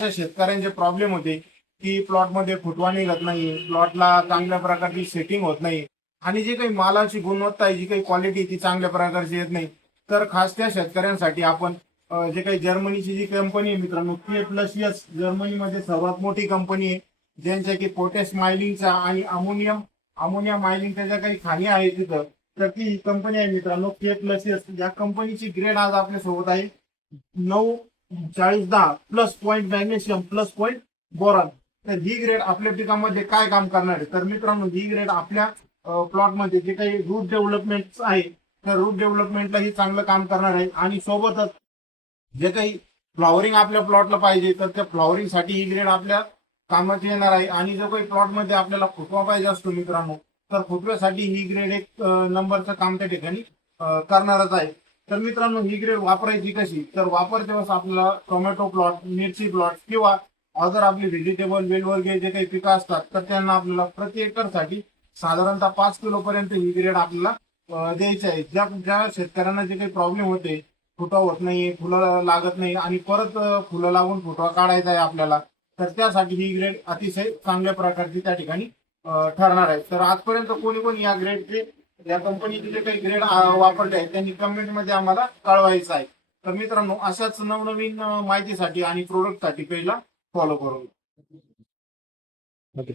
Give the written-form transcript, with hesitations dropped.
शेतकऱ्यांचे प्रॉब्लेम होते की प्लॉटमध्ये फुटवा निघत नाही, प्लॉटला चांगल्या प्रकारची सेटिंग होत नाही आणि जे काही मालाची गुणवत्ता आहे, जी काही क्वालिटी ती चांगल्या प्रकारची येत नाही. तर खास त्या शेतकऱ्यांसाठी आपण जे काही जर्मनीची जी कंपनी आहे मित्रांनो, K+S जर्मनीमध्ये सर्वात मोठी कंपनी आहे, ज्यांच्या की पोटॅश मायलिंगचा आणि अमोनिया मायलिंगच्या ज्या काही खाणी आहेत तिथं, तर ती ही कंपनी आहे मित्रांनो K+S. या कंपनीची ग्रेड आज आपल्या सोबत आहे 9-40-10 plus point magnesium plus point boron. तर ही ग्रेड आपल्या पिकामध्ये काय काम करणार आहे? तर मित्रांनो, ही ग्रेड आपल्या प्लॉटमध्ये जे काही रूट डेव्हलपमेंट आहे तर रूट डेव्हलपमेंटला ही चांगलं काम करणार आहे आणि सोबतच जे काही फ्लॉवरिंग आपल्या प्लॉटला पाहिजे तर त्या फ्लॉवरिंग साठी ही ग्रेड आपल्या कामात येणार आहे. आणि जो काही प्लॉटमध्ये आपल्याला फुटवा पाहिजे असतो मित्रांनो, तर फुटव्यासाठी ही ग्रेड एक नंबरचं काम त्या ठिकाणी करणारच आहे. तर मित्रांनो, ही ग्रेड वापरायची कशी? तर वापरते वेळेस आपल्याला टोमॅटो प्लॉट, मिरची प्लॉट किंवा अदर आपली व्हेजिटेबल वेलवर्गीय जे काही पिकं असतात तर त्यांना आपल्याला प्रति एकरसाठी साधारणतः 5 किलो पर्यंत ही ग्रेड आपल्याला द्यायची आहे. ज्या ज्या शेतकऱ्यांना जे काही प्रॉब्लेम होते, फुटवा होत नाही, फुलं लागत नाही आणि परत फुलं लागून फुटवा काढायचा आहे आपल्याला, तर त्यासाठी ही ग्रेड अतिशय चांगल्या प्रकारची त्या ठिकाणी ठरणार आहे. तर आजपर्यंत कोणी कोणी या ग्रेडचे, या कंपनीचे जे काही ग्रेड वापरले आहेत त्यांनी कमेंटमध्ये आम्हाला कळवायचं आहे. तर मित्रांनो, अशाच नवनवीन माहितीसाठी आणि प्रोडक्टसाठी पेजला फॉलो करून